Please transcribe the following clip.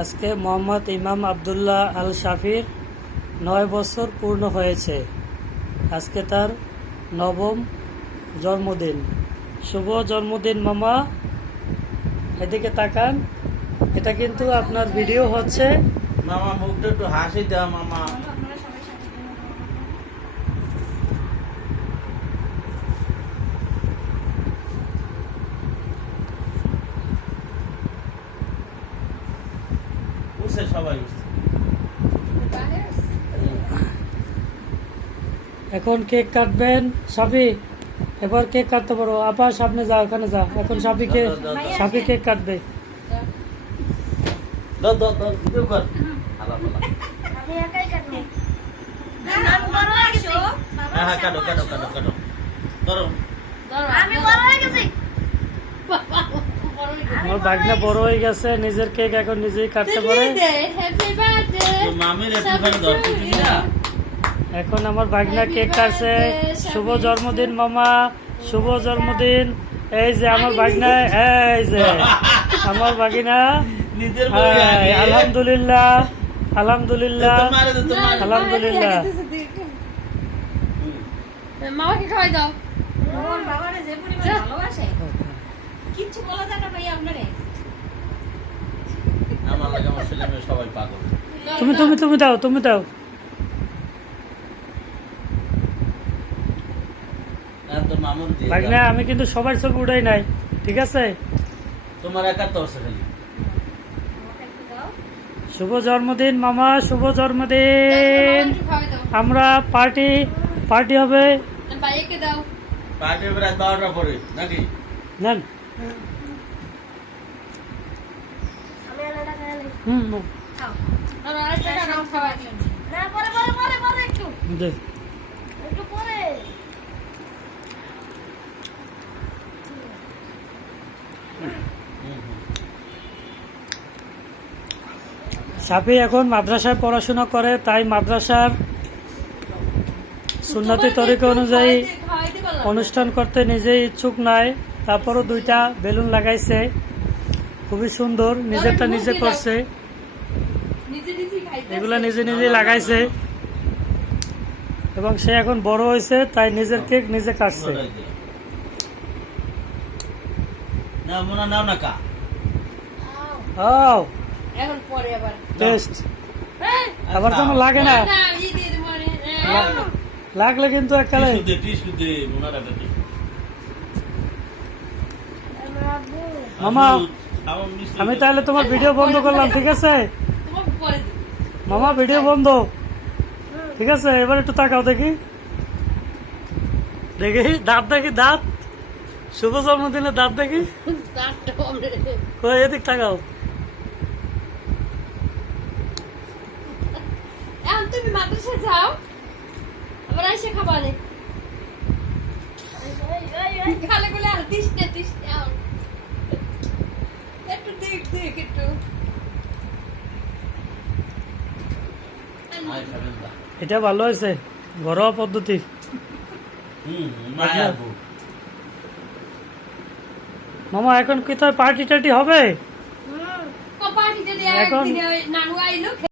আজকে মোহাম্মদ ইমাম আবদুল্লাহ আল শাফির 9 বছর পূর্ণ হয়েছে। আজকে তার 9ম জন্মদিন। শুভ জন্মদিন মামা, এদিকে তাকান। এটা কিন্তু আপনার ভিডিও হচ্ছে। মামা মুখটা একটু হাসি দাও মামা। সবাই এখন কেক কাটবেন সাফি, এবার কেক কাটতে পারো। আপা সামনে যাও, ওখানে যাও। এখন সাফি কেক কাটবে। আমার ভাগনা বড় হয়ে গেছে, নিজের কেক এখন নিজেই কাটতে পারে। এখন আমার ভাগনা কেক কাটছে। শুভ জন্মদিন মামা, শুভ জন্মদিন। এই যে আমার ভাগনা, এই যে আমার ভাগিনা। আলহামদুলিল্লাহ, আলহামদুলিল্লাহ, আলহামদুলিল্লাহ। মামাকে খাওয়াই দাও। বাবারে যে পরিমাণ ভালোবাসে কিচ্ছু বলা যায় না ভাই আপনারে। আমার লাগে আমার ছেলে মেয়ে সবাই পাগল। তুমি দাও। ভাগনা আমি কিন্তু সবার ছবি উঠাই নাই, ঠিক আছে? তোমার একা তো আছে খালি। শুভ জন্মদিন মামা, শুভ জন্মদিন। আমরা পার্টি হবে। ভাইকে দাও। পার্টি হবে রাত 12টার পরে নাকি? নেন। আর আরেকটা নাও খাওয়া দিন। না পরে একটু পরে। সাফি এখন মাদ্রাসায় পড়াশোনা করে, তাই মাদ্রাসার সুন্নতি তরিকা অনুযায়ী অনুষ্ঠান করতে নিজেই ইচ্ছুক নয়। তারপরও 2টা বেলুন লাগাইছে, খুবই সুন্দর। নিজেরটা নিজে করছে, এগুলো নিজে লাগাইছে। এবং সে এখন বড় হয়েছে, তাই নিজের কেক নিজে কাটছে। আবার তো লাগে না, লাগলে কিন্তু এককালে। মামা আমি তাহলে তোমার ভিডিও বন্ধ করলাম, ঠিক আছে মামা? ভিডিও বন্ধ, ঠিক আছে? এবার একটু তাকাও দেখি দাঁত। শুভ জন্মদিনের দাঁত দেখি। এদিক তাকাও। তুমি মাদ্রাসায় যাও, আবার এসে খাবারে খালে গুলো আর দিস একটু দেখ একটু। এটা ভালো হয়েছে, ঘরোয়া পদ্ধতি। মামা এখন কোথায় পার্টি টার্টি হবে? পার্টিতে নানু আইলো।